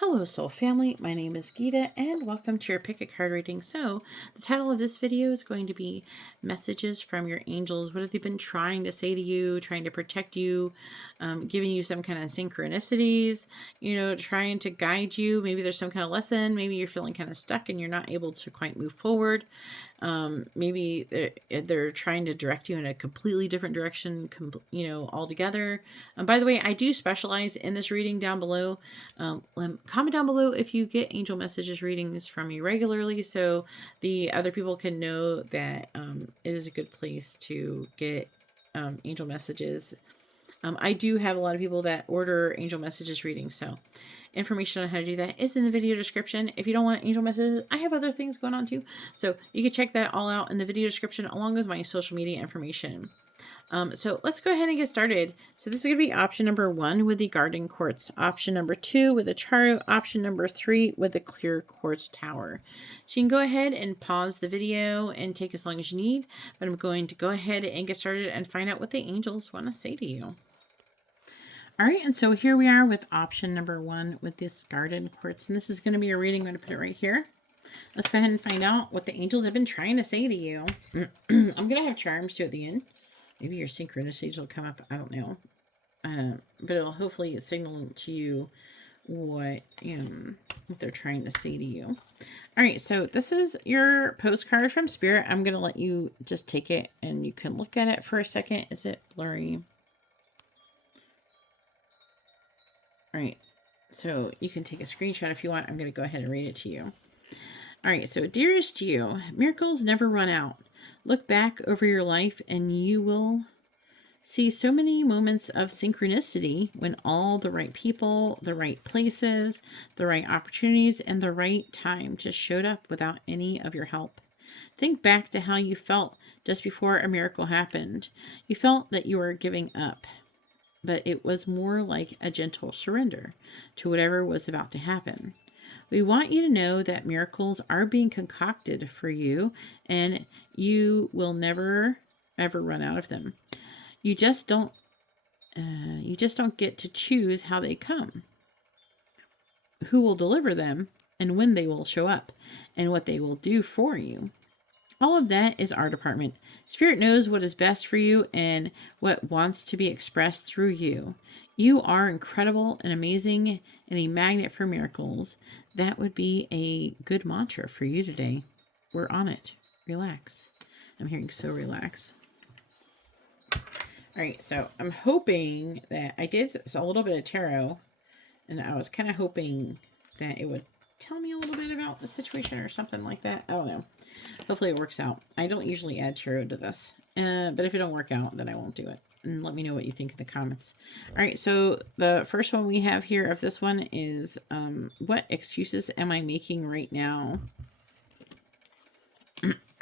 Hello soul family, my name is Gita and welcome to your pick a card reading. So the title of this video is going to be messages from your angels. What have they been trying to say to you, trying to protect you, giving you some kind of synchronicities, trying to guide you. Maybe there's some kind of lesson, maybe you're feeling kind of stuck and you're not able to quite move forward. Maybe they're trying to direct you in a completely different direction, altogether. By the way, I do specialize in this reading down below. Comment down below if you get angel messages readings from me regularly, so the other people can know that it is a good place to get angel messages. I do have a lot of people that order angel messages readings, so information on how to do that is in the video description. If you don't want angel messages, I have other things going on too, so you can check that all out in the video description along with my social media information. So let's go ahead and get started. So this is going to be option number 1 with the garden quartz, option number 2 with the charu, option number 3 with the clear quartz tower. So you can go ahead and pause the video and take as long as you need, but I'm going to go ahead and get started and find out what the angels want to say to you. All right, and so here we are with option number 1 with this garden quartz, and this is going to be a reading. I'm going to put it right here. Let's go ahead and find out what the angels have been trying to say to you. I'm going to have charms too at the end. Maybe your synchronicities will come up. I don't know. But it'll hopefully signal to you what they're trying to say to you. All right, so this is your postcard from Spirit. I'm going to let you just take it and you can look at it for a second. Is it blurry? All right, so you can take a screenshot if you want. I'm going to go ahead and read it to you. All right, so dearest you, miracles never run out. Look back over your life and you will see so many moments of synchronicity when all the right people, the right places, the right opportunities, and the right time just showed up without any of your help. Think back to how you felt just before a miracle happened. You felt that you were giving up, but it was more like a gentle surrender to whatever was about to happen. We want you to know that miracles are being concocted for you and you will never ever run out of them. You just don't get to choose how they come, who will deliver them, and when they will show up, and what they will do for you. All of that is our department. Spirit knows what is best for you and what wants to be expressed through you. You are incredible and amazing and a magnet for miracles. That would be a good mantra for you today. We're on it. Relax. I'm hearing so relax. All right, so I'm hoping that I did a little bit of tarot, and I was kind of hoping that it would tell me a little bit about the situation or something like that. I don't know. Hopefully it works out. I don't usually add tarot to this, but if it don't work out, then I won't do it. And let me know what you think in the comments. All right, so the first one we have here of this one is, what excuses am I making right now?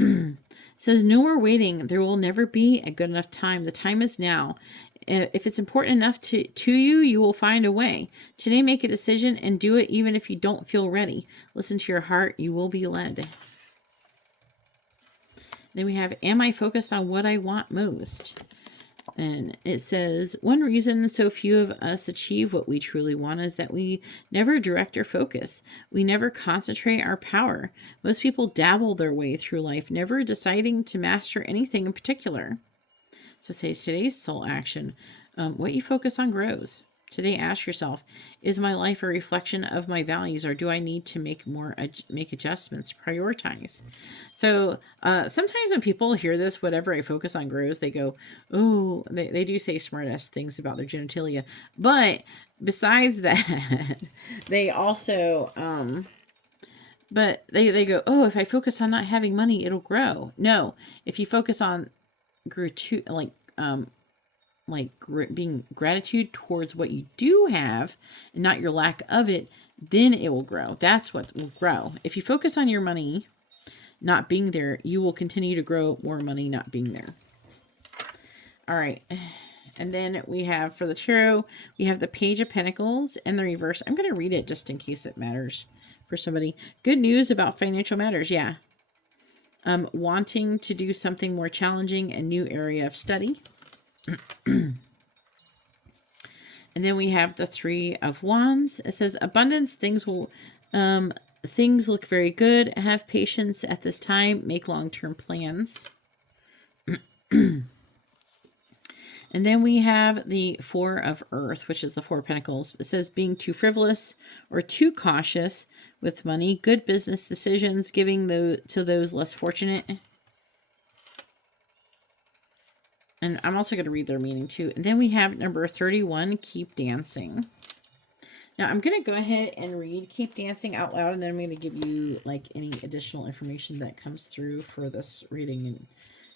It says, no more waiting. There will never be a good enough time. The time is now. If it's important enough to you, you will find a way. Today, make a decision and do it even if you don't feel ready. Listen to your heart. You will be led. Then we have, am I focused on what I want most? And it says, one reason so few of us achieve what we truly want is that we never direct our focus. We never concentrate our power. Most people dabble their way through life, never deciding to master anything in particular. So say today's soul action, what you focus on grows. Today, ask yourself, is my life a reflection of my values, or do I need to make adjustments, prioritize? So sometimes when people hear this, whatever I focus on grows, they go, oh, they do say smart-ass things about their genitalia. But besides that, they also, but they go, oh, if I focus on not having money, it'll grow. No, if you focus on being gratitude towards what you do have and not your lack of it, then it will grow. That's what will grow. If you focus on your money not being there, you will continue to grow more money not being there. All right. And then we have, for the tarot, we have the Page of Pentacles in the reverse. I'm going to read it just in case it matters for somebody. Good news about financial matters. Yeah. Wanting to do something more challenging, a new area of study. And And then we have the Three of Wands. It says abundance, things look very good. Have patience at this time. Make long-term plans. And then we have the Four of Earth, which is the Four of Pentacles. It says being too frivolous or too cautious with money. Good business decisions, giving to those less fortunate. And I'm also going to read their meaning too. And then we have number 31, keep dancing. Now I'm going to go ahead and read Keep Dancing out loud, and then I'm going to give you like any additional information that comes through for this reading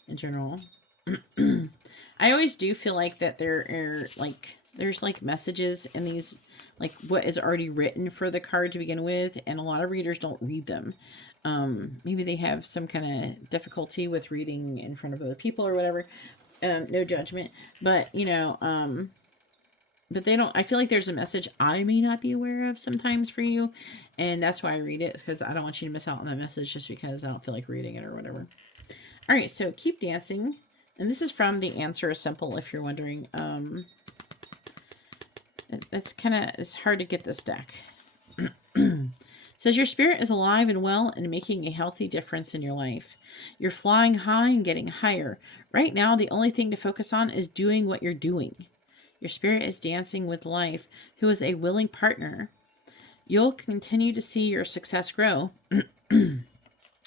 in general. I always do feel like that there's like messages in these, like what is already written for the card to begin with, and a lot of readers don't read them. Maybe they have some kind of difficulty with reading in front of other people or whatever. No judgment, but you know, but they don't, I feel like there's a message I may not be aware of sometimes for you, and that's why I read it, because I don't want you to miss out on that message just because I don't feel like reading it or whatever. All right, so keep dancing. And this is from The Answer is Simple, if you're wondering. That's kind of, it's hard to get this deck. Says your spirit is alive and well and making a healthy difference in your life. You're flying high and getting higher. Right now, the only thing to focus on is doing what you're doing. Your spirit is dancing with life, who is a willing partner. You'll continue to see your success grow.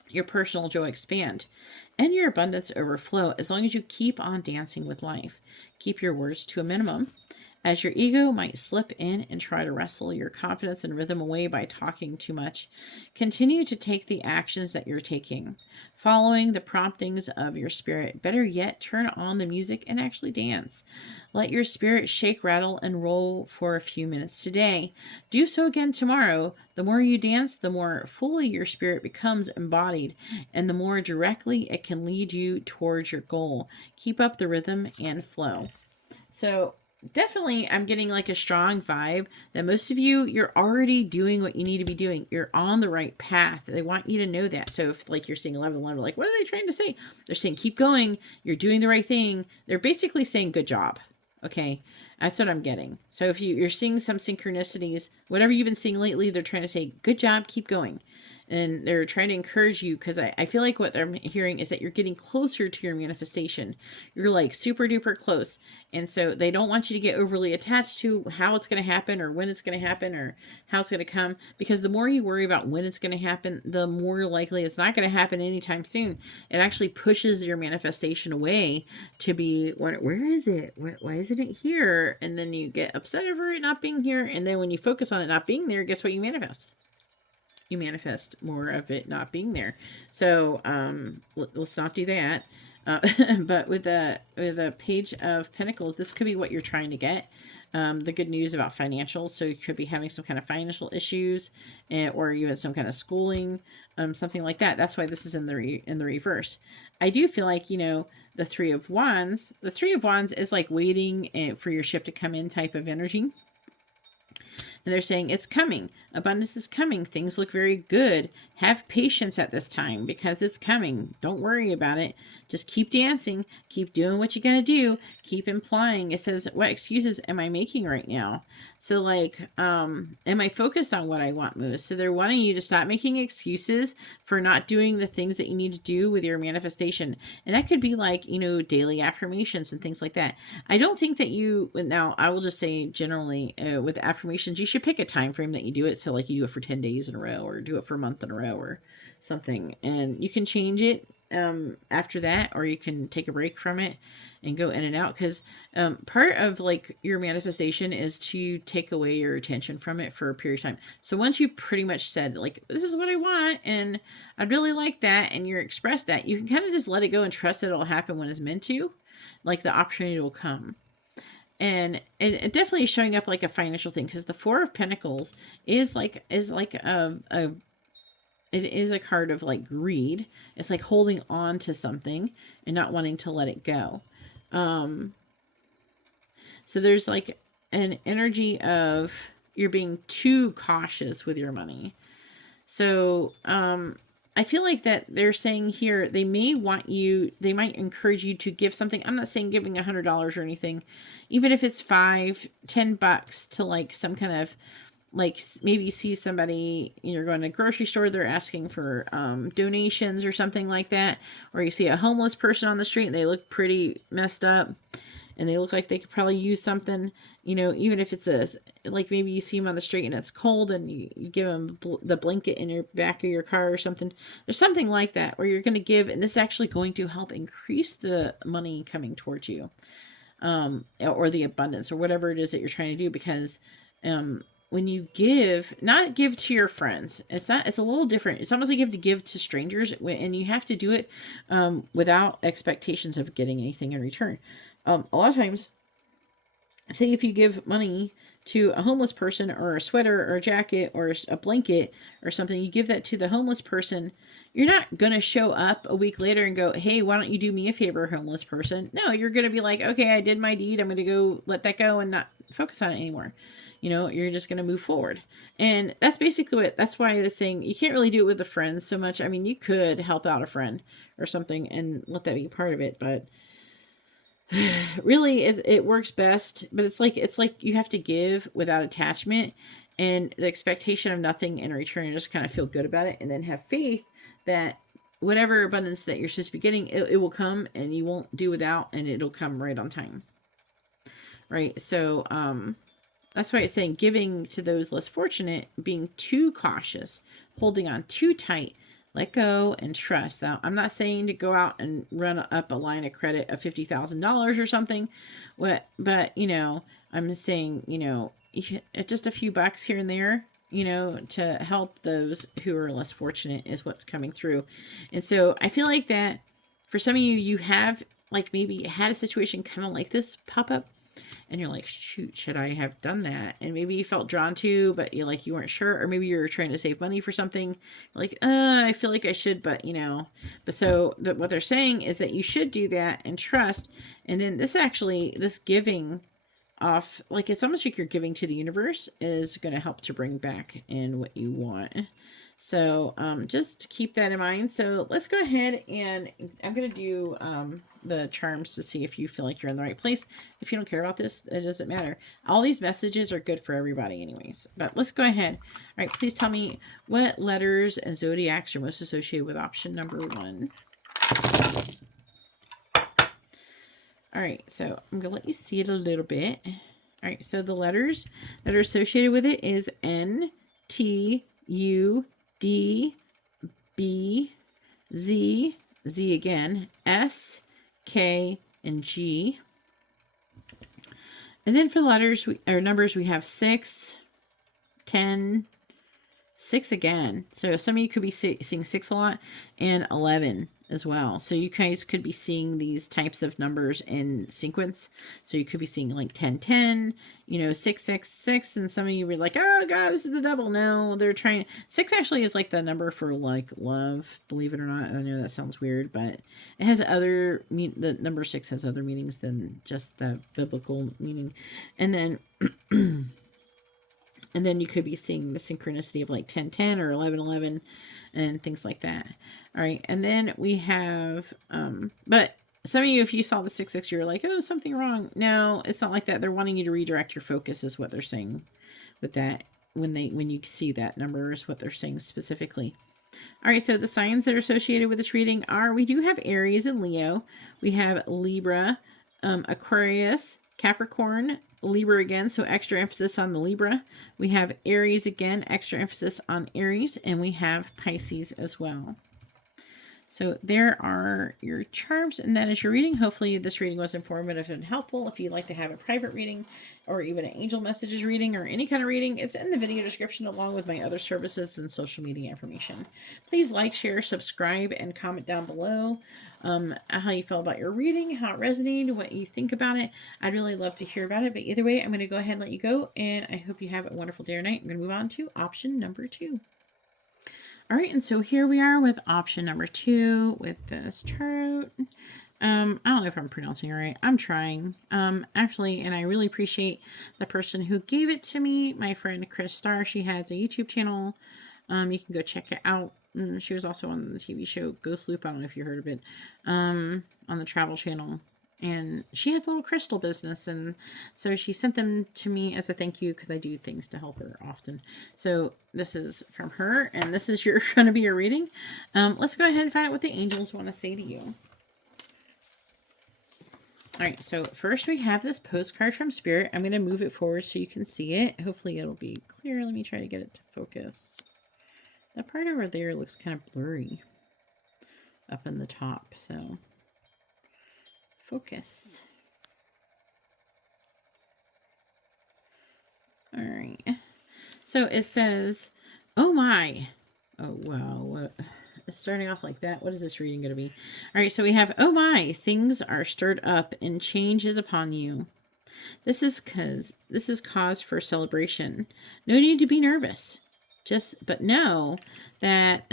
Your personal joy expand, and your abundance overflow as long as you keep on dancing with life. Keep your words to a minimum, as your ego might slip in and try to wrestle your confidence and rhythm away by talking too much. Continue to take the actions that you're taking, following the promptings of your spirit. Better yet, turn on the music and actually dance. Let your spirit shake, rattle, and roll for a few minutes today. Do so again tomorrow. The more you dance, the more fully your spirit becomes embodied, and the more directly it can lead you towards your goal. Keep up the rhythm and flow. So definitely, I'm getting like a strong vibe that most of you, you're already doing what you need to be doing. You're on the right path. They want you to know that. So if like you're seeing 11, like, what are they trying to say? They're saying, keep going. You're doing the right thing. They're basically saying, good job. Okay. That's what I'm getting. So if you're seeing some synchronicities, whatever you've been seeing lately, they're trying to say, good job, keep going. And they're trying to encourage you, because I feel like what they're hearing is that you're getting closer to your manifestation. You're like super duper close. And so they don't want you to get overly attached to how it's going to happen or when it's going to happen or how it's going to come. Because the more you worry about when it's going to happen, the more likely it's not going to happen anytime soon. It actually pushes your manifestation away to be, where is it? Why isn't it here? And then you get upset over it not being here. And then when you focus on it not being there, guess what you manifest? You manifest more of it not being there. So let's not do that. But with the Page of Pentacles, this could be what you're trying to get. The good news about financials. So you could be having some kind of financial issues, or you had some kind of schooling, something like that. That's why this is in the reverse. I do feel like, you know, the Three of Wands. The Three of Wands is like waiting for your ship to come in type of energy. And they're saying it's coming. Abundance is coming. Things look very good. Have patience at this time because it's coming. Don't worry about it. Just keep dancing. Keep doing what you got to do. Keep implying. It says, what excuses am I making right now? So like, am I focused on what I want most? So they're wanting you to stop making excuses for not doing the things that you need to do with your manifestation. And that could be like, you know, daily affirmations and things like that. I don't think that now I will just say generally with affirmations, you should pick a time frame that you do it. So like you do it for 10 days in a row or do it for a month in a row or something. And you can change it after that, or you can take a break from it and go in and out, because part of like your manifestation is to take away your attention from it for a period of time. So once you pretty much said like, this is what I want and I'd really like that, and you're expressed that, you can kind of just let it go and trust that it'll happen when it's meant to. Like the opportunity will come. And it definitely is showing up like a financial thing, because the Four of Pentacles is like it is a card of like greed. It's like holding on to something and not wanting to let it go. So there's like an energy of you're being too cautious with your money. So I feel like that they're saying here, they might encourage you to give something. I'm not saying giving $100 or anything, even if it's $5-10 to like some kind of, like maybe you see somebody, you're going to a grocery store, they're asking for donations or something like that, or you see a homeless person on the street and they look pretty messed up and they look like they could probably use something, even if it's like maybe you see them on the street and it's cold and you give them the blanket in your back of your car or something. There's something like that where you're going to give, and this is actually going to help increase the money coming towards you, or the abundance or whatever it is that you're trying to do, because when you give, not give to your friends, it's a little different. It's almost like you have to give to strangers, and you have to do it without expectations of getting anything in return. A lot of times, say if you give money to a homeless person, or a sweater or a jacket or a blanket or something, you give that to the homeless person, you're not going to show up a week later and go, hey, why don't you do me a favor, homeless person? No, you're going to be like, okay, I did my deed. I'm going to go let that go and not focus on it anymore. You're just going to move forward. And that's basically that's why they're saying you can't really do it with the friends so much. I mean, you could help out a friend or something and let that be part of it, but really it works best. But it's like you have to give without attachment and the expectation of nothing in return, and just kind of feel good about it, and then have faith that whatever abundance that you're supposed to be getting, it will come, and you won't do without, and it'll come right on time. Right? So that's why it's saying giving to those less fortunate, being too cautious, holding on too tight, let go and trust. Now, I'm not saying to go out and run up a line of credit of $50,000 or something, but I'm saying, just a few bucks here and there, to help those who are less fortunate is what's coming through. And so I feel like that for some of you, you have like maybe had a situation kind of like this pop up, and you're like, shoot, should I have done that? And maybe you felt drawn to, but you weren't sure, or maybe you're trying to save money for something. Like, I feel like I should, but so what they're saying is that you should do that and trust. And then this giving off, like it's almost like you're giving to the universe, is going to help to bring back in what you want. So just keep that in mind. So let's go ahead, and I'm going to do the charms to see if you feel like you're in the right place. If you don't care about this, it doesn't matter. All these messages are good for everybody anyways. But let's go ahead. All right, please tell me what letters and zodiacs are most associated with option number 1. All right, so I'm going to let you see it a little bit. All right, so the letters that are associated with it is N, T, U, D, B, Z, Z again, S, K, and G. And then for the letters or numbers, we have 6, 10, 6 again. So some of you could be seeing 6 a lot, and 11 as well. So you guys could be seeing these types of numbers in sequence. So you could be seeing like 10, 10, 6, 6, 6. And some of you were like, oh God, this is the devil. No, they're trying. 6 actually is like the number for like love, believe it or not. I know that sounds weird, but it has the number 6 has other meanings than just the biblical meaning. And then and then you could be seeing the synchronicity of like 10, 10 or 11, 11 and things like that. All right. And then we have, but some of you, if you saw the 6, 6, you're like, oh, something wrong. No, it's not like that. They're wanting you to redirect your focus is what they're saying with that. When you see that number is what they're saying specifically. All right. So the signs that are associated with this reading are, we do have Aries and Leo. We have Libra, Aquarius, Capricorn, Libra again, so extra emphasis on the Libra. We have Aries again, extra emphasis on Aries, and we have Pisces as well. So there are your charms, and that is your reading. Hopefully this reading was informative and helpful. If you'd like to have a private reading or even an angel messages reading or any kind of reading, it's in the video description along with my other services and social media information. Please like, share, subscribe, and comment down below how you felt about your reading, how it resonated, what you think about it. I'd really love to hear about it. But either way, I'm going to go ahead and let you go, and I hope you have a wonderful day or night. I'm going to move on to option number 2. All right, and so here we are with option number 2 with this chart. I don't know if I'm pronouncing it right. I'm trying. Actually, and I really appreciate the person who gave it to me, my friend Chris Starr. She has a YouTube channel. You can go check it out. she was also on the TV show Ghost Loop. I don't know if you heard of it, on the Travel Channel. And she has a little crystal business, and so she sent them to me as a thank you because I do things to help her often. So this is from her, and this is going to be your reading. Let's go ahead and find out what the angels want to say to you. All right, so first we have this postcard from Spirit. I'm going to move it forward so you can see it. Hopefully it'll be clear. Let me try to get it to focus. That part over there looks kind of blurry up in the top, so focus. All right. So it says, oh my. Oh, wow. What? It's starting off like that. What is this reading going to be? All right. So we have, oh my, things are stirred up and change is upon you. This is cause for celebration. No need to be nervous. But know that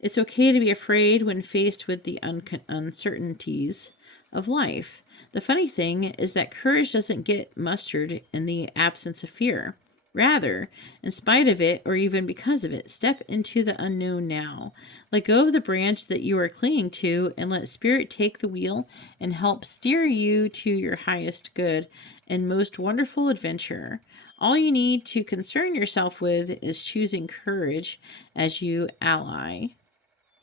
it's okay to be afraid when faced with the uncertainties of life. The funny thing is that courage doesn't get mustered in the absence of fear. Rather, in spite of it, or even because of it, step into the unknown now. Let go of the branch that you are clinging to and let Spirit take the wheel and help steer you to your highest good and most wonderful adventure. All you need to concern yourself with is choosing courage as your ally.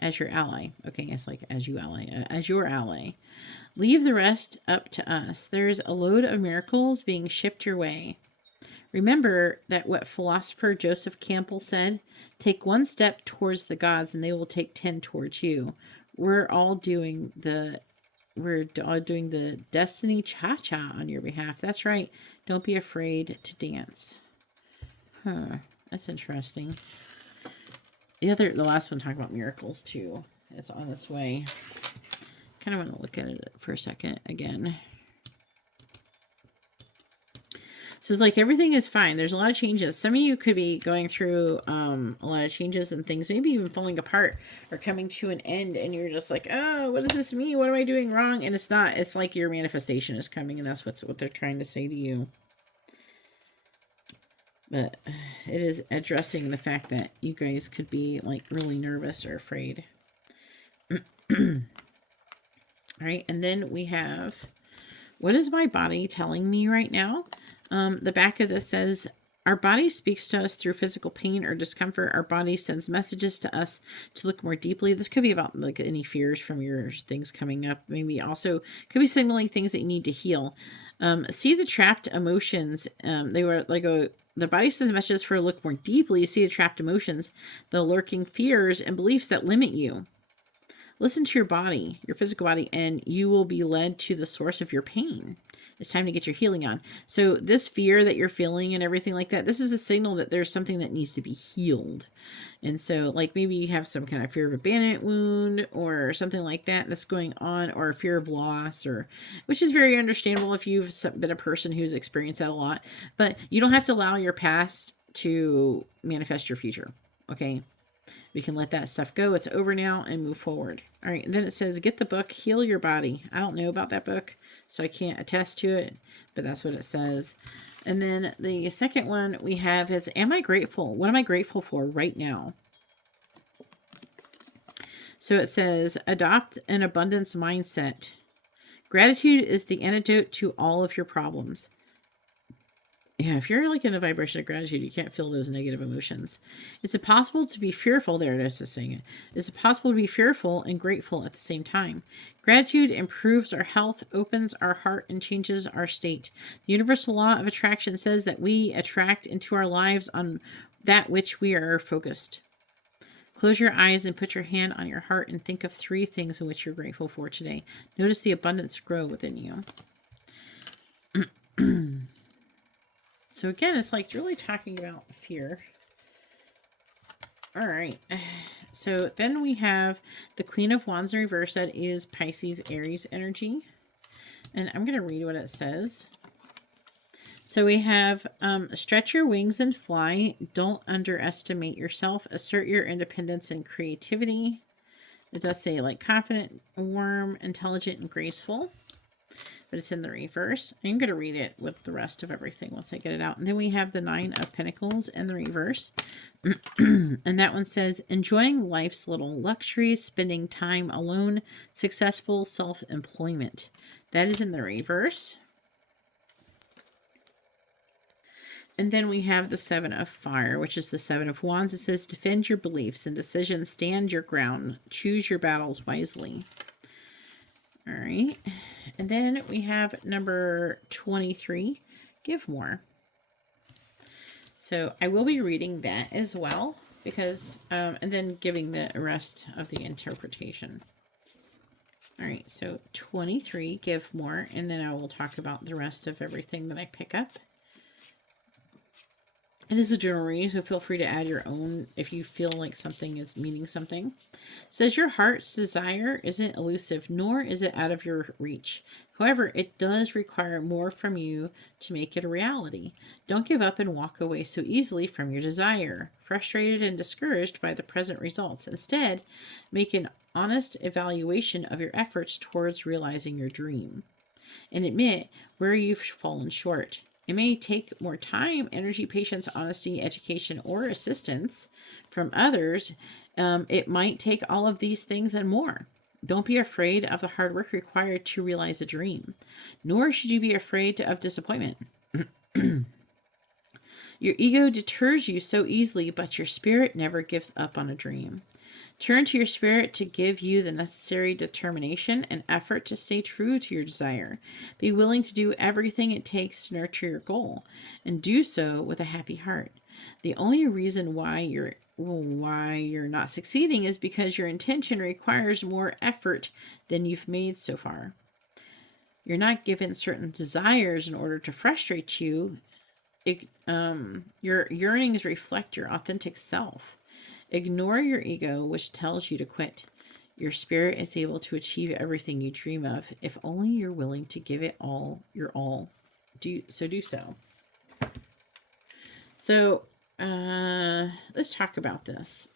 Okay, yes, like as your ally. Leave the rest up to us. There's a load of miracles being shipped your way. Remember that what philosopher Joseph Campbell said, take one step towards the gods and they will take 10 towards you. We're all doing the destiny cha-cha on your behalf. That's right. Don't be afraid to dance. Huh. That's interesting. The last one talking about miracles too. It's on its way. Kind of want to look at it for a second again. So it's like everything is fine. There's a lot of changes. Some of you could be going through a lot of changes and things, maybe even falling apart or coming to an end, and you're just like, oh, what does this mean? What am I doing wrong? And it's not. It's like your manifestation is coming, and that's what they're trying to say to you. But it is addressing the fact that you guys could be like really nervous or afraid. All right, and then we have, what is my body telling me right now? The back of this says, our body speaks to us through physical pain or discomfort. Our body sends messages to us to look more deeply. This could be about like any fears from your things coming up. Maybe also could be signaling things that you need to heal. See the trapped emotions. The body sends messages for a look more deeply. You see the trapped emotions, the lurking fears and beliefs that limit you. Listen to your body, your physical body, and you will be led to the source of your pain. It's time to get your healing on. So this fear that you're feeling and everything like that, this is a signal that there's something that needs to be healed. And so like maybe you have some kind of fear of abandonment wound or something like that that's going on, or a fear of loss, or which is very understandable if you've been a person who's experienced that a lot. But you don't have to allow your past to manifest your future. Okay. We can let that stuff go. It's over now and move forward. All right. And then it says, get the book, Heal Your Body. I don't know about that book, so I can't attest to it, but that's what it says. And then the second one we have is, am I grateful? What am I grateful for right now? So it says, adopt an abundance mindset. Gratitude is the antidote to all of your problems. Yeah, if you're like in the vibration of gratitude, you can't feel those negative emotions. It's impossible to be fearful. There it is, saying it. It's impossible to be fearful and grateful at the same time. Gratitude improves our health, opens our heart, and changes our state. The universal law of attraction says that we attract into our lives on that which we are focused. Close your eyes and put your hand on your heart and think of 3 things in which you're grateful for today. Notice the abundance grow within you. So again, it's like really talking about fear. All right. So then we have the Queen of Wands in reverse. That is Pisces, Aries energy. And I'm going to read what it says. So we have stretch your wings and fly. Don't underestimate yourself. Assert your independence and creativity. It does say like confident, warm, intelligent, and graceful. but it's in the reverse. I'm going to read it with the rest of everything once I get it out. And then we have the Nine of Pentacles in the reverse. And that one says, enjoying life's little luxuries, spending time alone, successful self-employment. That is in the reverse. And then we have the Seven of Fire, which is the Seven of Wands. It says, defend your beliefs and decisions, stand your ground, choose your battles wisely. All right. And then we have number 23, give more. So I will be reading that as well, because, and then giving the rest of the interpretation. All right. So 23, give more. And then I will talk about the rest of everything that I pick up. It is a general reading, so feel free to add your own if you feel like something is meaning something. It says your heart's desire isn't elusive, nor is it out of your reach. However, it does require more from you to make it a reality. Don't give up and walk away so easily from your desire, frustrated and discouraged by the present results. Instead, make an honest evaluation of your efforts towards realizing your dream and admit where you've fallen short. It may take more time, energy, patience, honesty, education, or assistance from others. It might take all of these things and more. Don't be afraid of the hard work required to realize a dream, nor should you be afraid of disappointment. Your ego deters you so easily, but your spirit never gives up on a dream. Turn to your spirit to give you the necessary determination and effort to stay true to your desire. Be willing to do everything it takes to nurture your goal, and do so with a happy heart. The only reason why you're not succeeding is because your intention requires more effort than you've made so far. You're not given certain desires in order to frustrate you. Your yearnings reflect your authentic self. Ignore your ego, which tells you to quit. Your spirit is able to achieve everything you dream of, if only you're willing to give it all your all. Do so. So, let's talk about this.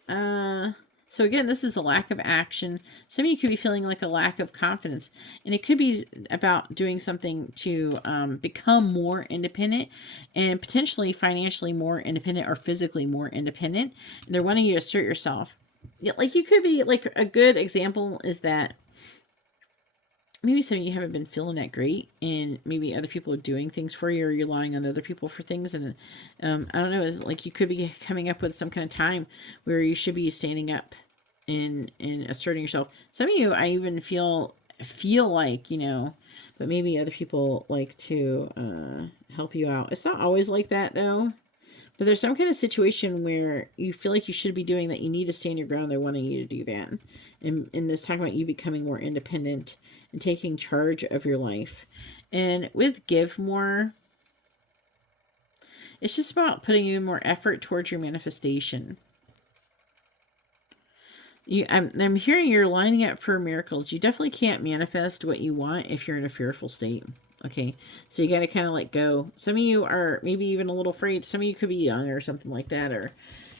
So again, this is a lack of action. Some of you could be feeling like a lack of confidence, and it could be about doing something to become more independent and potentially financially more independent or physically more independent. And they're wanting you to assert yourself. Yeah, like you could be like, a good example is that maybe some of you haven't been feeling that great, and maybe other people are doing things for you, or you're relying on other people for things. And I don't know, is like you could be coming up with some kind of time where you should be standing up and asserting yourself. Some of you, I even feel like, you know, but maybe other people like to help you out. It's not always like that though. But there's some kind of situation where you feel like you should be doing that. You need to stand your ground. They're wanting you to do that. And this talking about you becoming more independent and taking charge of your life. And with give more, it's just about putting in more effort towards your manifestation. I'm hearing you're lining up for miracles. You definitely can't manifest what you want if you're in a fearful state. Okay, so you got to kind of let go. Some of you are maybe even a little afraid. Some of you could be young or something like that, or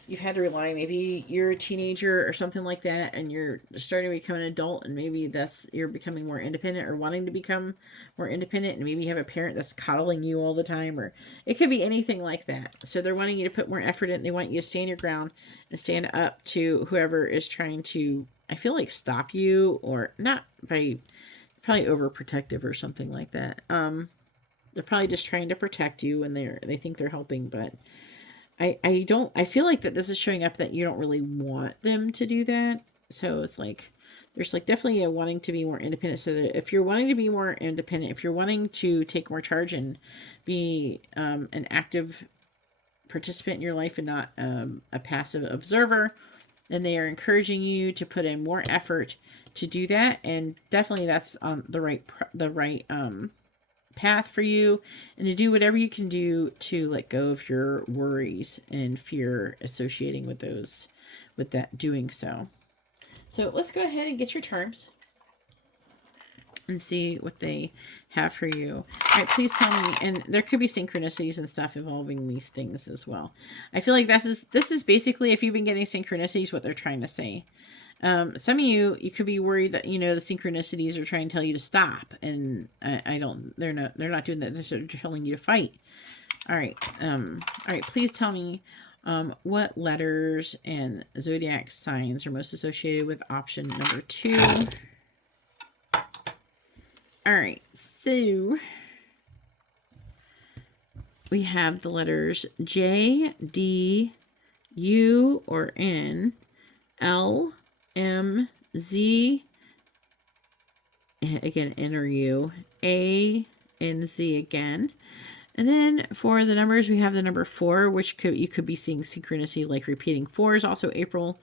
you've had to rely. Maybe you're a teenager or something like that, and you're starting to become an adult, and maybe you're becoming more independent or wanting to become more independent, and maybe you have a parent that's coddling you all the time, or it could be anything like that. So they're wanting you to put more effort in. They want you to stand your ground and stand up to whoever is trying to, I feel like, stop you, or not by probably overprotective or something like that. They're probably just trying to protect you, and they think they're helping, but I feel like that this is showing up that you don't really want them to do that. So it's like there's like definitely a wanting to be more independent. So that if you're wanting to be more independent, if you're wanting to take more charge and be an active participant in your life and not a passive observer, then they are encouraging you to put in more effort to do that. And definitely that's on the right path for you, and to do whatever you can do to let go of your worries and fear associating with that doing so. So let's go ahead and get your charms and see what they have for you. All right, please tell me, and there could be synchronicities and stuff involving these things as well. I feel like this is basically, if you've been getting synchronicities, what they're trying to say. Some of you could be worried that, you know, the synchronicities are trying to tell you to stop. And they're not doing that. They're telling you to fight. All right. Please tell me what letters and zodiac signs are most associated with option number 2. All right. So we have the letters J, D, U or N, L, M, Z, again, N or U, A, and Z again. And then for the numbers, we have the number 4, which you could be seeing synchronicity like repeating 4s. Also April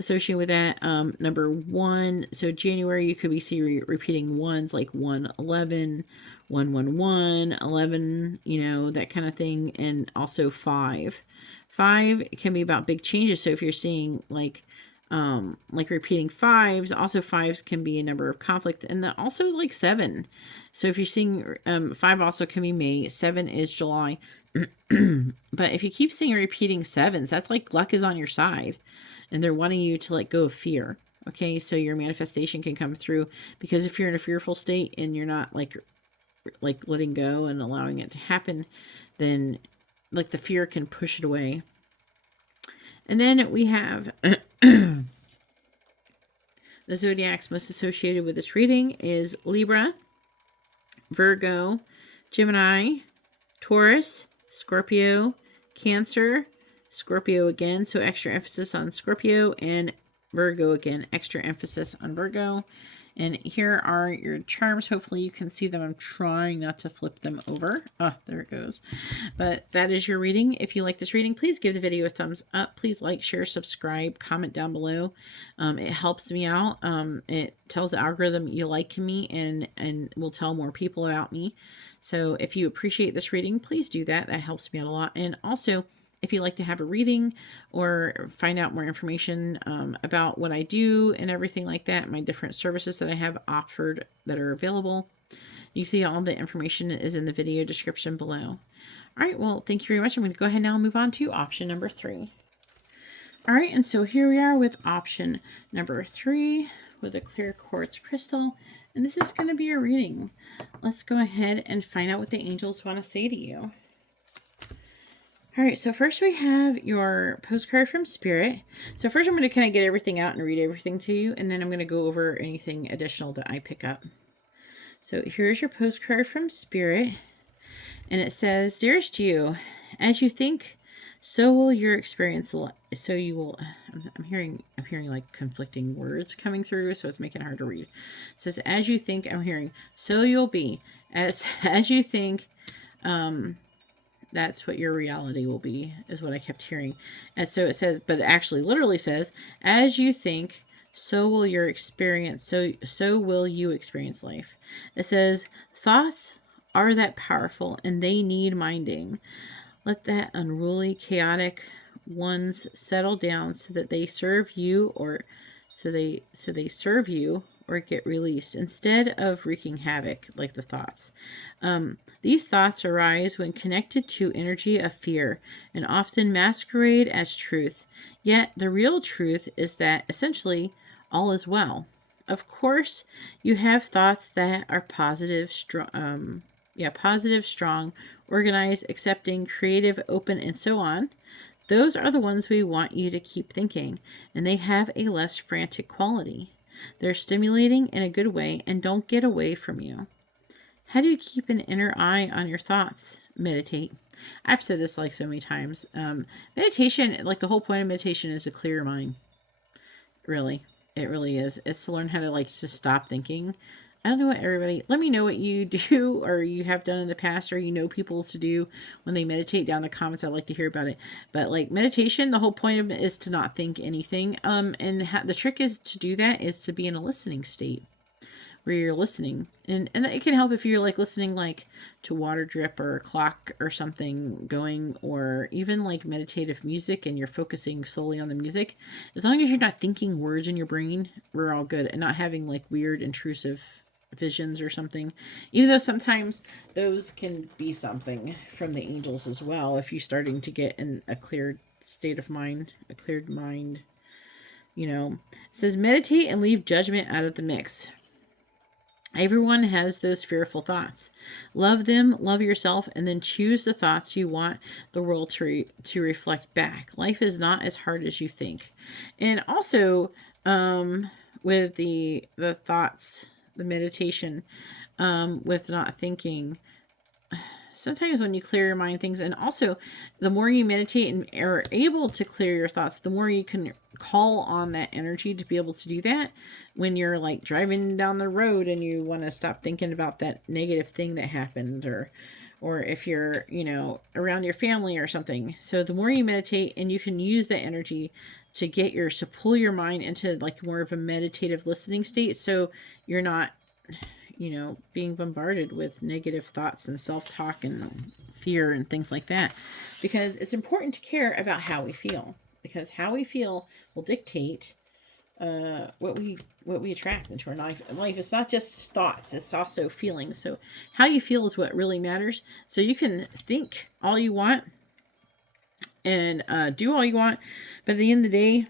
associated with that. Number 1, so January, you could be seeing repeating 1s like 111, 111, 11, you know, that kind of thing. And also 5. 5 can be about big changes. So if you're seeing like repeating 5s, also 5s can be a number of conflict, and then also like 7. So if you're seeing 5 also can be May, 7 is July. But if you keep seeing repeating 7s, that's like luck is on your side, and they're wanting you to let go of fear. Okay, so your manifestation can come through, because if you're in a fearful state and you're not like letting go and allowing it to happen, then like the fear can push it away. And then we have the zodiacs most associated with this reading is Libra, Virgo, Gemini, Taurus, Scorpio, Cancer, Scorpio again, so extra emphasis on Scorpio, and Virgo again, extra emphasis on Virgo. And here are your charms. Hopefully you can see them. I'm trying not to flip them over. Oh, there it goes. But that is your reading. If you like this reading, please give the video a thumbs up. Please like, share, subscribe, comment down below. It helps me out. It tells the algorithm you like me and will tell more people about me. So if you appreciate this reading, please do that. That helps me out a lot. And also, if you'd like to have a reading or find out more information about what I do and everything like that, my different services that I have offered that are available, you see all the information is in the video description below. All right, well, thank you very much. I'm going to go ahead now and move on to option number 3. All right, and so here we are with option number 3 with a clear quartz crystal. And this is going to be a reading. Let's go ahead and find out what the angels want to say to you. All right, so first we have your postcard from Spirit. So first I'm going to kind of get everything out and read everything to you, and then I'm going to go over anything additional that I pick up. So here's your postcard from Spirit, and it says, "Dearest you, as you think, so will your experience. So you will." I'm hearing like conflicting words coming through, so it's making it hard to read. It says, "As you think," I'm hearing, "so you'll be as you think." That's what your reality will be, is what I kept hearing. And so it says, but it actually literally says, "As you think, so will your experience, so will you experience life." It says, "Thoughts are that powerful and they need minding. Let that unruly, chaotic ones settle down so that they serve you serve you or get released instead of wreaking havoc like the thoughts. These thoughts arise when connected to energy of fear and often masquerade as truth. Yet the real truth is that essentially all is well. Of course, you have thoughts that are positive, strong, organized, accepting, creative, open, and so on. Those are the ones we want you to keep thinking, and they have a less frantic quality. They're stimulating in a good way and don't get away from you. How do you keep an inner eye on your thoughts? Meditate. I've said this like so many times. Meditation, like the whole point of meditation is to clear your mind. Really. It really is. It's to learn how to like just stop thinking. I don't know what everybody, let me know what you do or you have done in the past or you know people to do when they meditate down in the comments. I'd like to hear about it. But like meditation, the whole point of it is to not think anything. And the trick is to do that is to be in a listening state where you're listening. And it can help if you're like listening like to water drip or a clock or something going, or even like meditative music and you're focusing solely on the music. As long as you're not thinking words in your brain, we're all good, and not having like weird intrusive visions or something, even though sometimes those can be something from the angels as well if you're starting to get in a cleared state of mind, a cleared mind. You know, it says meditate and leave judgment out of the mix. Everyone has those fearful thoughts. Love them, love yourself, and then choose the thoughts you want the world to reflect back. Life is not as hard as you think. And also, with the thoughts, the meditation, with not thinking, sometimes when you clear your mind, things, and also the more you meditate and are able to clear your thoughts, the more you can call on that energy to be able to do that when you're like driving down the road and you want to stop thinking about that negative thing that happened, or if you're, you know, around your family or something. So the more you meditate, and you can use that energy to pull your mind into like more of a meditative listening state, so you're not, you know, being bombarded with negative thoughts and self-talk and fear and things like that. Because it's important to care about how we feel, because how we feel will dictate what we attract into our life. It's not just thoughts, it's also feelings. So how you feel is what really matters. So you can think all you want and do all you want, but at the end of the day,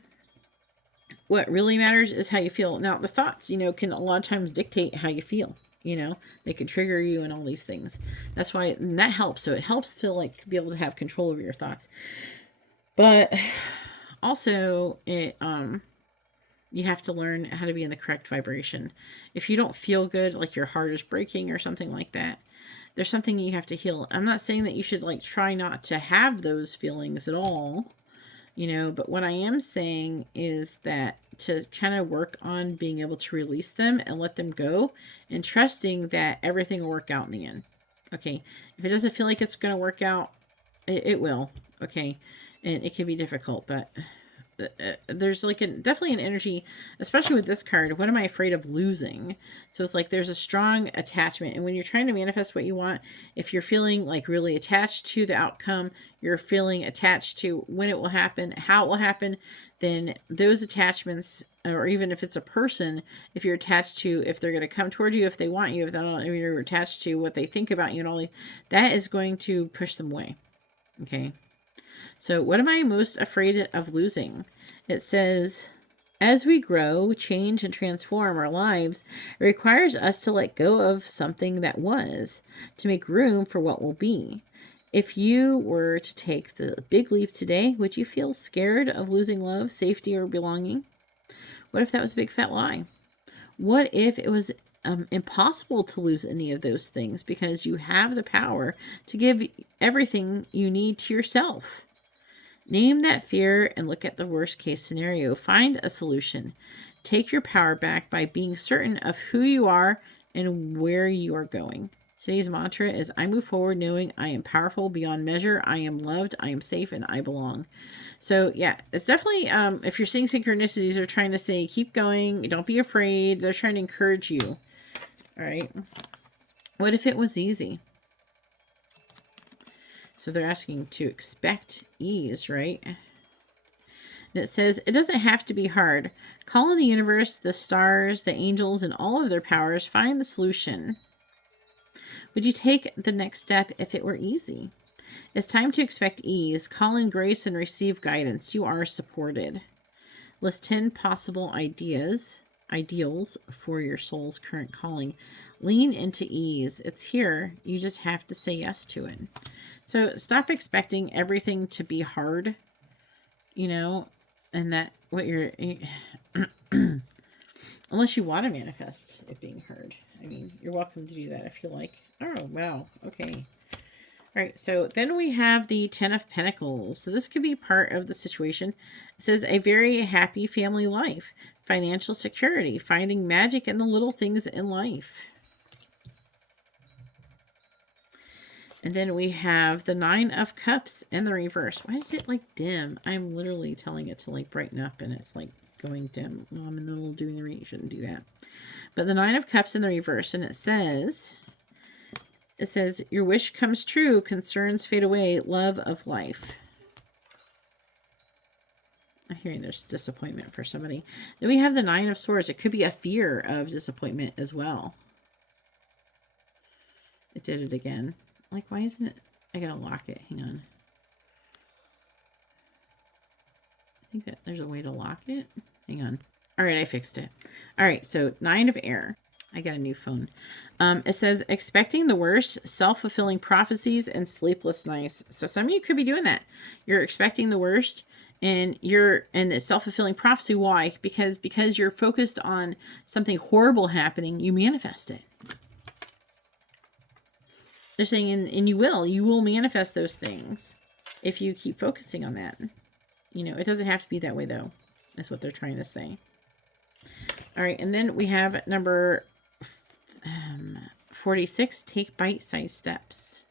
what really matters is how you feel. Now, the thoughts, you know, can a lot of times dictate how you feel. You know, they can trigger you and all these things. That's why, and that helps. So it helps to like be able to have control over your thoughts. But also, you have to learn how to be in the correct vibration. If you don't feel good, like your heart is breaking or something like that, there's something you have to heal. I'm not saying that you should like try not to have those feelings at all. You know, but what I am saying is that to kind of work on being able to release them and let them go, and trusting that everything will work out in the end. Okay. If it doesn't feel like it's going to work out, it will. Okay. And it can be difficult, but there's like definitely an energy, especially with this card. What am I afraid of losing? So it's like there's a strong attachment. And when you're trying to manifest what you want, if you're feeling like really attached to the outcome, you're feeling attached to when it will happen, how it will happen, then those attachments, or even if it's a person, if you're attached to, if they're going to come toward you, if they want you, if you're attached to what they think about you and all that is going to push them away. Okay. So what am I most afraid of losing? It says, as we grow, change, and transform our lives, it requires us to let go of something that was to make room for what will be. If you were to take the big leap today, would you feel scared of losing love, safety, or belonging? What if that was a big fat lie? What if it was impossible to lose any of those things because you have the power to give everything you need to yourself? Name that fear and look at the worst case scenario. Find a solution. Take your power back by being certain of who you are and where you are going. Today's mantra is, I move forward knowing I am powerful beyond measure. I am loved, I am safe, and I belong. So yeah, it's definitely, if you're seeing synchronicities, they're trying to say, keep going. Don't be afraid. They're trying to encourage you. All right. What if it was easy? So they're asking to expect ease, right? And it says, it doesn't have to be hard. Call on the universe, the stars, the angels, and all of their powers. Find the solution. Would you take the next step if it were easy? It's time to expect ease. Call in grace and receive guidance. You are supported. List 10 possible ideals for your soul's current calling. Lean into ease. It's here. You just have to say yes to it. So stop expecting everything to be hard, you know, and that what you're, unless you want to manifest it being hard. I mean, you're welcome to do that if you like. Oh, wow. Okay. All right. So then we have the 10 of Pentacles. So this could be part of the situation. It says a very happy family life, financial security, finding magic in the little things in life. And then we have the 9 of Cups in the reverse. Why did it like dim? I'm literally telling it to like brighten up and it's like going dim. Well, I'm in the middle of doing the reading. Shouldn't do that. But the 9 of Cups in the reverse. And it says, your wish comes true. Concerns fade away. Love of life. I'm hearing there's disappointment for somebody. Then we have the 9 of Swords. It could be a fear of disappointment as well. It did it again. Like, why isn't it? I gotta lock it. Hang on. I think that there's a way to lock it. Hang on. All right, I fixed it. All right, so 9 of air. I got a new phone. It says expecting the worst, self-fulfilling prophecies, and sleepless nights. So some of you could be doing that. You're expecting the worst, and the self-fulfilling prophecy. Why? Because you're focused on something horrible happening, you manifest it. They're saying, and you will manifest those things if you keep focusing on that. You know, it doesn't have to be that way though. That's what they're trying to say. All right, and then we have number 46, take bite-sized steps.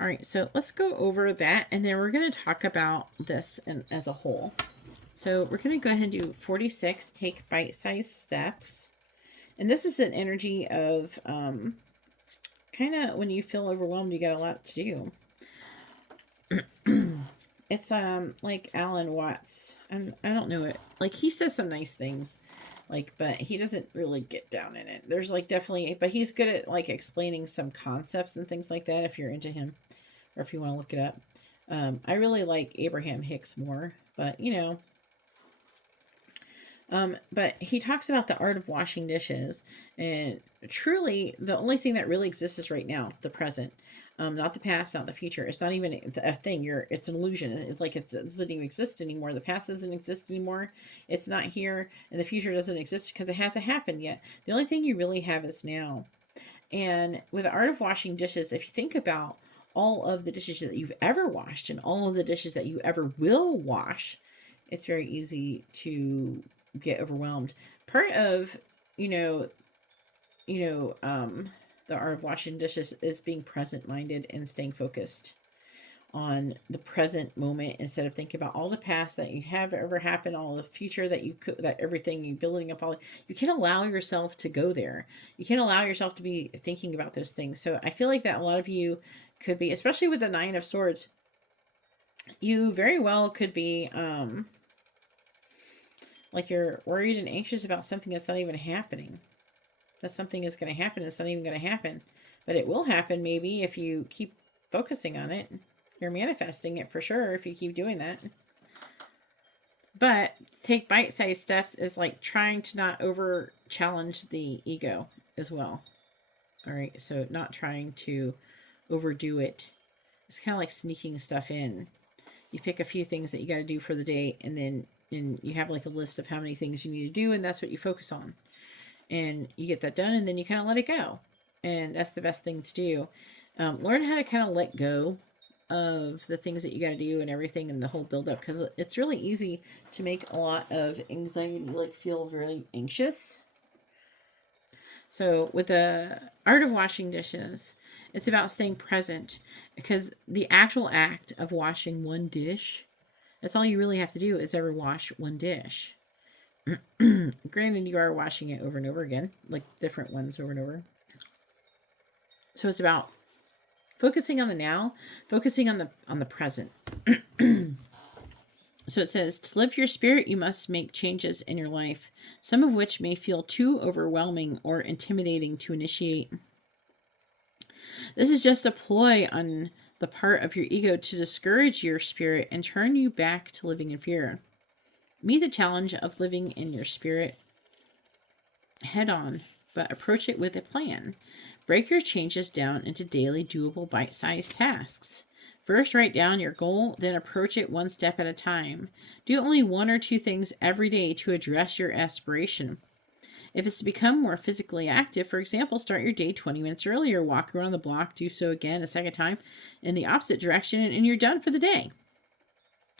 All right, so let's go over that, and then we're going to talk about this as a whole. So we're going to go ahead and do 46, take bite-sized steps. And this is an energy of kind of when you feel overwhelmed, you got a lot to do. It's like Alan Watts. I don't know it. Like, he says some nice things, like, but he doesn't really get down in it. There's like definitely, but he's good at like explaining some concepts and things like that if you're into him, or if you want to look it up. I really like Abraham Hicks more, but you know. But he talks about the art of washing dishes, and truly the only thing that really exists is right now, the present. Not the past, not the future. It's not even a thing. It's an illusion. It's like it doesn't even exist anymore. The past doesn't exist anymore. It's not here, and the future doesn't exist because it hasn't happened yet. The only thing you really have is now. And with the art of washing dishes, if you think about all of the dishes that you've ever washed and all of the dishes that you ever will wash, it's very easy to get overwhelmed. Part of, the art of washing dishes is being present-minded and staying focused on the present moment instead of thinking about all the past that you have ever happened, all the future that you could, that everything you building up. All you can't allow yourself to go there. You can't allow yourself to be thinking about those things. So I feel like that a lot of you could be, especially with the 9 of Swords, you very well could be like you're worried and anxious about something that's not even happening. That something is going to happen. It's not even going to happen. But it will happen maybe if you keep focusing on it. You're manifesting it for sure if you keep doing that. But take bite-sized steps is like trying to not over challenge the ego as well. All right, so not trying to overdo it. It's kind of like sneaking stuff in. You pick a few things that you got to do for the day, and then you have like a list of how many things you need to do, and that's what you focus on. And you get that done, and then you kind of let it go. And that's the best thing to do. Learn how to kind of let go of the things that you got to do and everything and the whole build up, because it's really easy to make a lot of anxiety, like feel very anxious. So with the art of washing dishes, it's about staying present, because the actual act of washing one dish, that's all you really have to do is ever wash one dish. Granted, you are washing it over and over again, like different ones over and over. So it's about focusing on the now, focusing on the present. So it says, to live your spirit, you must make changes in your life, some of which may feel too overwhelming or intimidating to initiate. This is just a ploy on the part of your ego to discourage your spirit and turn you back to living in fear. Meet the challenge of living in your spirit head on, but approach it with a plan. Break your changes down into daily doable bite-sized tasks. First, write down your goal, then approach it one step at a time. Do only 1 or 2 things every day to address your aspiration. If it's to become more physically active, for example, start your day 20 minutes earlier, walk around the block, do so again a second time in the opposite direction, and you're done for the day.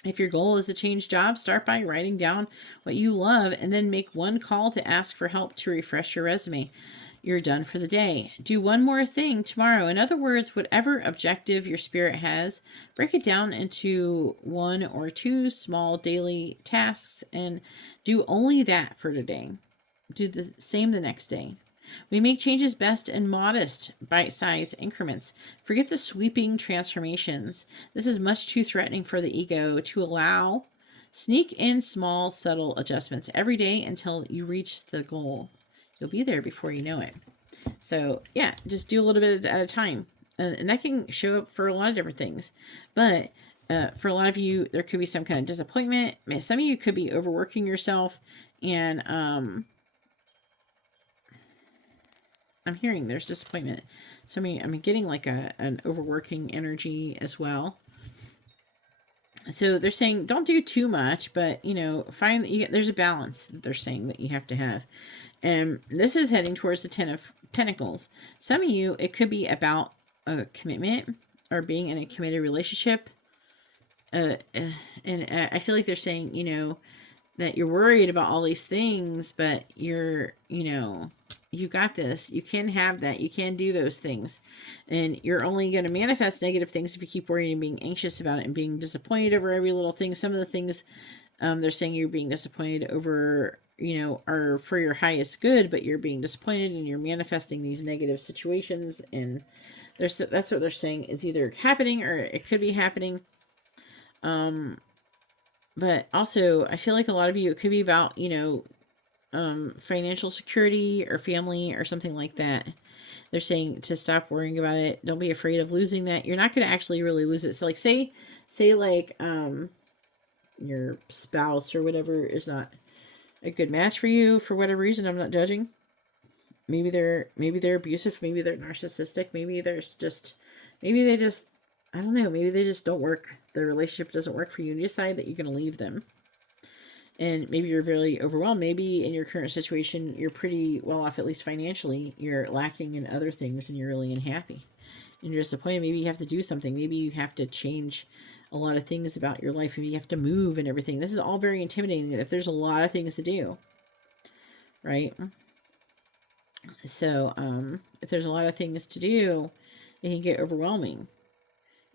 If your goal is to change jobs, start by writing down what you love and then make one call to ask for help to refresh your resume. You're done for the day. Do one more thing tomorrow. In other words, whatever objective your spirit has, break it down into 1 or 2 small daily tasks and do only that for today. Do the same the next day. We make changes best in modest, bite-sized increments. Forget the sweeping transformations. This is much too threatening for the ego to allow. Sneak in small, subtle adjustments every day until you reach the goal. You'll be there before you know it. So, yeah, just do a little bit at a time. And that can show up for a lot of different things. But For a lot of you, there could be some kind of disappointment. Some of you could be overworking yourself, and I'm hearing there's disappointment. Some of you, I'm getting like an overworking energy as well. So they're saying don't do too much, but you know, find that there's a balance that they're saying that you have to have. And this is heading towards the 10 of Pentacles. Some of you, it could be about a commitment or being in a committed relationship. And I feel like they're saying, you know, that you're worried about all these things, but you're, you know, you got this. You can have that. You can do those things. And you're only going to manifest negative things if you keep worrying and being anxious about it and being disappointed over every little thing. Some of the things they're saying you're being disappointed over, you know, are for your highest good, but you're being disappointed and you're manifesting these negative situations. And that's what they're saying is either happening or it could be happening. But also I feel like a lot of you, it could be about, you know, financial security or family or something like that. They're saying to stop worrying about it. Don't be afraid of losing that. You're not going to actually really lose it. So like say like, your spouse or whatever is not a good match for you for whatever reason. I'm not judging. Maybe they're abusive. Maybe they're narcissistic. Maybe they just, I don't know. Maybe they just don't work. The relationship doesn't work for you. And you decide that you're going to leave them. And maybe you're very overwhelmed. Maybe in your current situation, you're pretty well off, at least financially. You're lacking in other things and you're really unhappy. And you're disappointed. Maybe you have to do something. Maybe you have to change a lot of things about your life. Maybe you have to move and everything. This is all very intimidating if there's a lot of things to do. Right? So, if there's a lot of things to do, it can get overwhelming.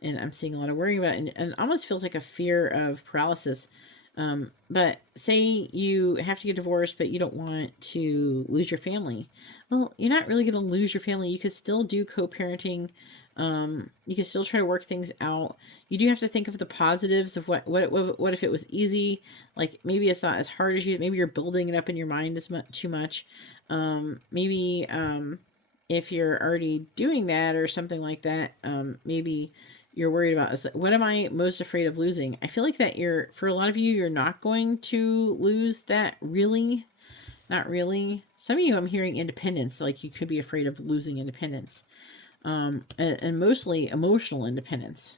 And I'm seeing a lot of worrying about it. And it almost feels like a fear of paralysis. But say you have to get divorced, but you don't want to lose your family. Well, you're not really going to lose your family. You could still do co-parenting. You can still try to work things out. You do have to think of the positives of what if it was easy? Like maybe it's not as hard as you, maybe you're building it up in your mind too much. Maybe, if you're already doing that or something like that, maybe you're worried about is what am I most afraid of losing? I feel like that for a lot of you, you're not going to lose that really. Not really. Some of you, I'm hearing independence, like you could be afraid of losing independence. And mostly emotional independence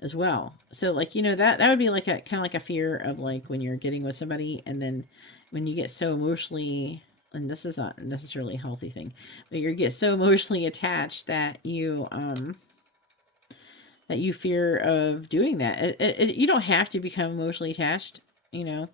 as well. So like, you know, that would be like kind of like a fear of like when you're getting with somebody and then when you get so emotionally, and this is not necessarily a healthy thing, but you get so emotionally attached that you fear of doing that. You don't have to become emotionally attached, you know.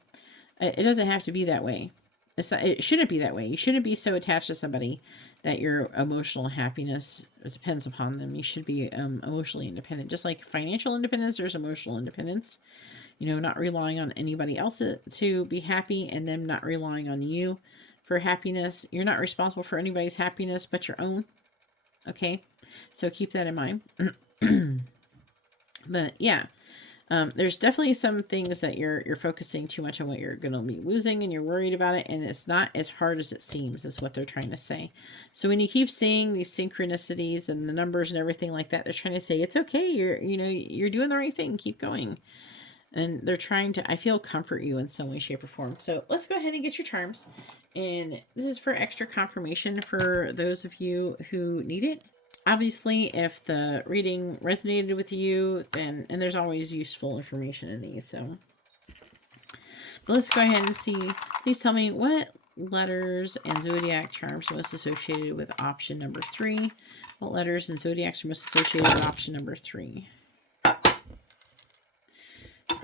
It doesn't have to be that way. It shouldn't be that way. You shouldn't be so attached to somebody that your emotional happiness depends upon them. You should be emotionally independent. Just like financial independence, there's emotional independence. You know, not relying on anybody else to be happy and them not relying on you for happiness. You're not responsible for anybody's happiness but your own. Okay? So keep that in mind. But yeah, there's definitely some things that you're focusing too much on what you're going to be losing and you're worried about it. And it's not as hard as it seems is what they're trying to say. So when you keep seeing these synchronicities and the numbers and everything like that, they're trying to say, it's okay. You're doing the right thing. Keep going. And they're trying to, I feel, comfort you in some way, shape, or form. So let's go ahead and get your charms. And this is for extra confirmation for those of you who need it. Obviously, if the reading resonated with you, then, and there's always useful information in these, so. But let's go ahead and see. Please tell me what letters and zodiac charms are most associated with option number 3. What letters and zodiacs are most associated with option number 3? All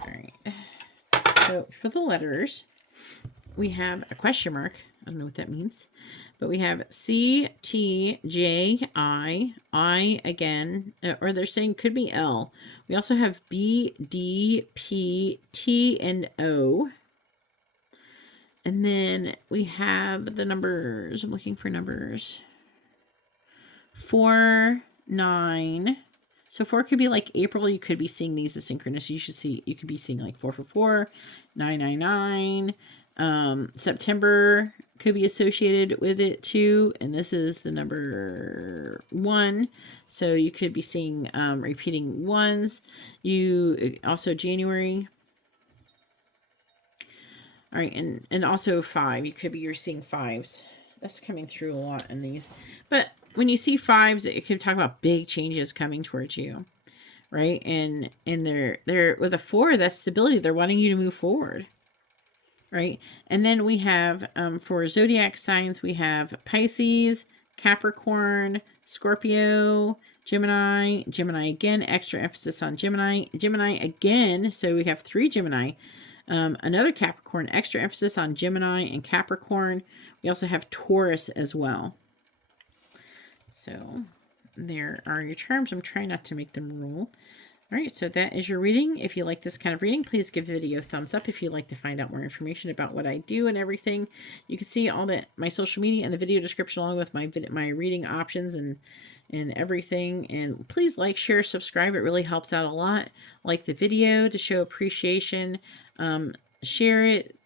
right. So for the letters, we have a question mark. I don't know what that means. But we have C, T, J, I again, or they're saying could be L. We also have B, D, P, T, and O. And then we have the numbers. I'm looking for numbers. 4, 9. So 4 could be like April. You could be seeing these as synchronous. You could be seeing like 444, 999, September could be associated with it too, and this is the number 1, so you could be seeing repeating ones. You also January. All right, and also 5. You're seeing 5s. That's coming through a lot in these. But when you see 5s, it could talk about big changes coming towards you, right? And they're with a 4, that's stability. They're wanting you to move forward, right? And then we have for zodiac signs, we have Pisces, Capricorn, Scorpio, Gemini, Gemini again, extra emphasis on Gemini, Gemini again. So we have 3 Gemini. Another Capricorn, extra emphasis on Gemini and Capricorn. We also have Taurus as well. So there are your charms. I'm trying not to make them rule. All right, so that is your reading. If you like this kind of reading, please give the video a thumbs up. If you'd like to find out more information about what I do and everything, you can see all that my social media in the video description, along with my reading options and everything. And please like, share, subscribe. It really helps out a lot. Like the video to show appreciation. Share it.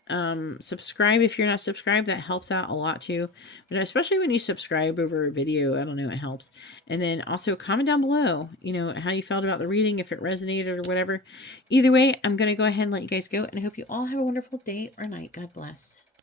Subscribe if you're not subscribed. That helps out a lot too, but especially when you subscribe over a video, I don't know, it helps. And then also comment down below, you know, how you felt about the reading, if it resonated or whatever. Either way, I'm going to go ahead and let you guys go, and I hope you all have a wonderful day or night. God bless.